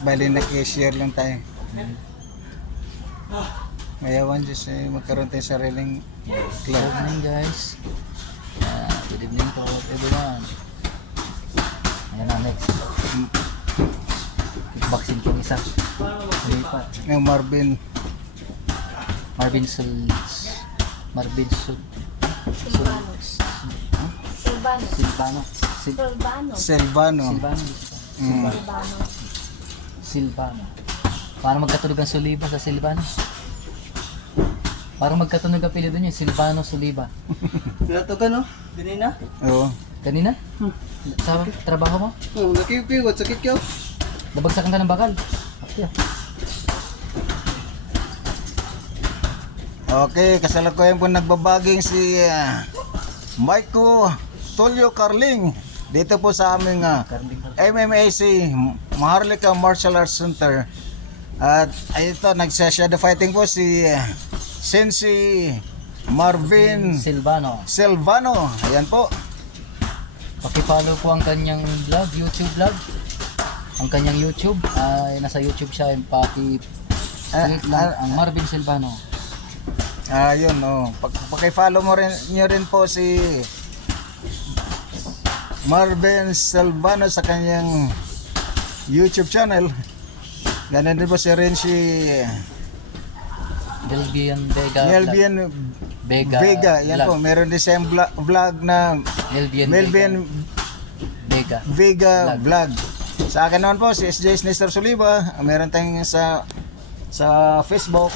Bali nag-share lang tayo. Mayawan Diyos magkaroon tayo sariling Good club. evening guys. Good evening to everyone. Ayan na next. Kickboxing pong isa. Lipat. Yung Marvin. Marvin Sul. Marvin Sul. Silvano. Silvano. Silvano. Silvano. Silvano. Silvano. Silvano. Silvano. Parang magkatunog ang Suliba sa Silvano. Parang magkatunog ang apelyido niya, Silvano Suliba. Nato ka no? Ganina? Oo. Kanina? Sa trabaho mo? Oh, nakikiwat sa kikyaw. Nabagsakan ka ng bakal. Okay. Okay, kasalukuyan po nagbabaging si Maiko Tulio Carling dito po sa aming MMAC Maharlika Martial Arts Center. At ito, nagsashadow fighting po si Sensei Marvin Silvano. Silvano. Ayan po. Paki-follow po ang kanyang vlog, YouTube vlog. Ang kanyang YouTube ay nasa YouTube siya, yung paki-click lang ang Marvin Silvano. Ayun, paki-follow mo rin niyo rin po si Marvin Silvano sa kanyang YouTube channel. Ganun din po si Renzi Delvian Vega. Melvin Vega. Yan po, meron din siyang vlog na Melvin Vega. Vega vlog. Sa akin naman po si SJ Nestor Soliva. Meron tayong sa Facebook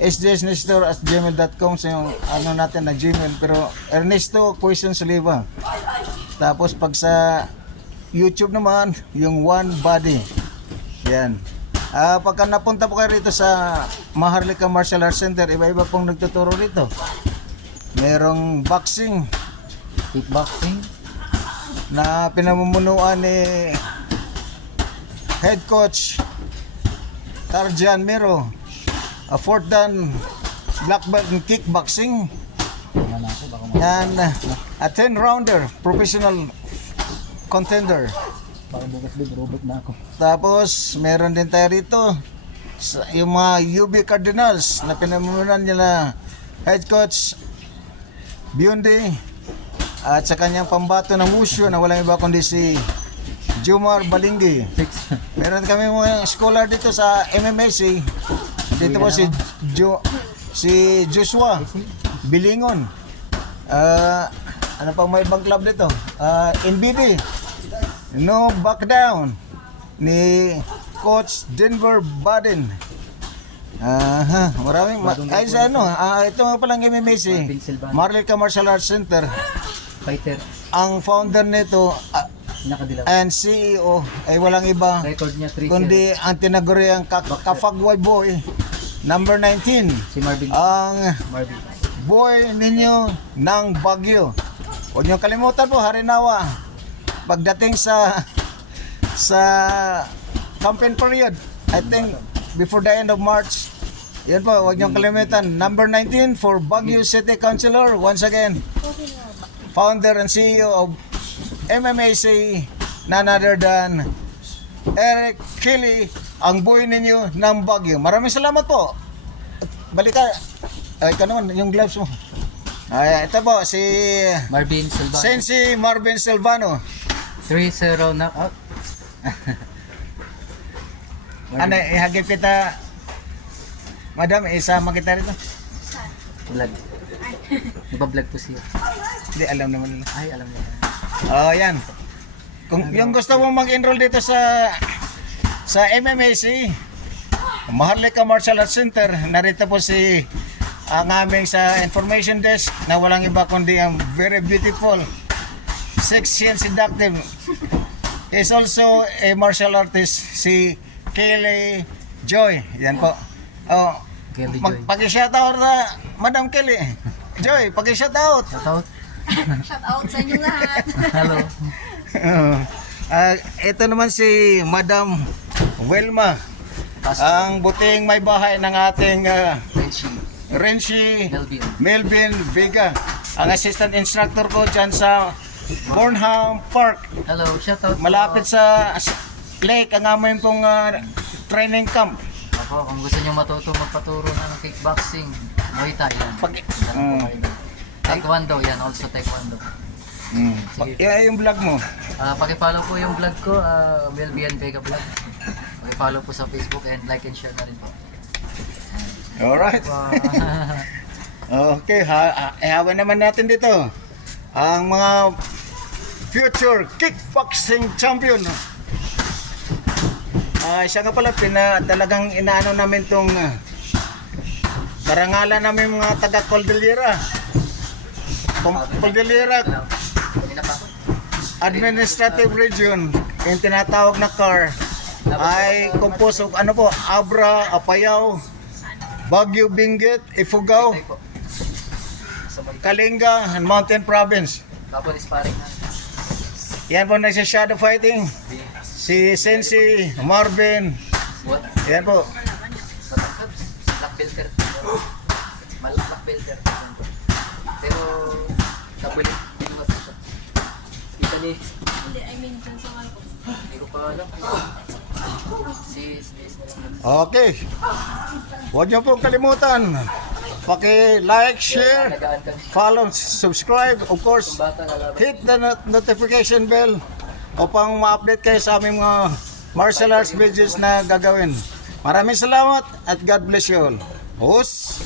sjnestor@gmail.com sa yung ano natin na Gmail, pero Ernesto Question Soliva. Tapos pag sa YouTube naman, yung One Body. Yan. Pagka napunta po kayo rito sa Maharlika Martial Arts Center, iba-iba pong nagtuturo rito. Merong boxing Kickboxing. na pinamumunuan ni Head Coach Tarjan Miro. Fourth dan black belt in kickboxing. Tingnan ako, baka And a 10-rounder professional contender. parang bukas din, robot na ako. Tapos meron din tayo rito yung mga UB Cardinals na pinamumunan nila Head Coach Biondi at sa kanyang pambato ng Wushu na walang iba kundi si Jumar Balinggi. Meron kami mga scholar dito sa MMAC. Dito po si Joshua Bilingon. Ano pa may ibang club dito? NBB. No Back Down ni Coach Denver Baden. Maraming ay sa ano, ito nga palang MMAC, Maharlika Martial Arts Center. Fighter. Ang founder nito Nakadilaw. and CEO ay walang iba Record niya 3-0. kundi ang tinaguriang Kafagway Boy number 19, Si Marvin. ang Marvin. boy ninyo ng Baguio. Huwag niyo kalimutan po, Harinawa, pagdating sa campaign period, I think before the end of March. Yan po, huwag niyo kalimutan, number 19 for Baguio City Councilor, once again founder and CEO of MMAC, none other than Eric Kelly, ang boy ninyo ng Baguio. Maraming salamat po. Balikan. Ay, ikaw naman, yung gloves mo. Ay, ito po, si Marvin Silvano. Sensei Marvin Silvano. 3-0 knockout. Ano, ihagip kita. Madam, isama kita rito. Vlog. Nagpa-vlog po siya. Hindi, alam naman nila. Ay, alam niya. Oh, yan. Kung yung gusto mong mag-enroll dito sa MMAC, Maharlika Martial Arts Center, narito po si ang aming sa information desk na walang iba kundi ang very beautiful, sexy and seductive. Is also a martial artist, si Kelly Joy. Yan po. Oh, Kelly Joy. pag-shoutout na Madam Kelly. Joy, pag-shoutout. Shoutout. Shout out sa inyo lahat. Hello. Ito naman si Madam Welma, ang buting may bahay ng ating Renzi Melvin Vega, ang assistant instructor ko dyan sa Bornham Park, Hello, shoutout. malapit sa Lake, ang amin pong training camp. Opo, kung gusto nyo matuto magpaturo ng kickboxing, Muay Thai yan. Taekwondo yan, also Taekwondo. Yung vlog mo. Pakipollow po yung vlog ko, Melvian Vega Vlog. Pakipollow po sa Facebook and like and share na rin po. Alright. Okay, hawan naman natin dito ang mga future kickboxing champion. Siya nga pala, talagang inaano namin tong karangalan namin mga taga Cordillera. Cordillera Administrative Region, yung tinatawag na CAR, ay composed of Abra, Apayao, Baguio, Benguet, Ifugao, Kalinga, and Mountain Province. Tapos sparring na. Yan po nagsha-shadow fighting. Si Sensi, Marvin. What? Yan po. Black belter. Black belter. Pero nabulit yung mga siya. Kita ni. Hindi, I mean, dun sa ano. Hindi ko pa alam. Okay. Huwag niyo pong kalimutan. Paki-like, share, Nagaan ka. follow, subscribe, of course. Bata na laban. Hit the notification bell upang ma-update kayo sa aming mga martial arts videos na gagawin. Maraming salamat at God bless you all. Hus!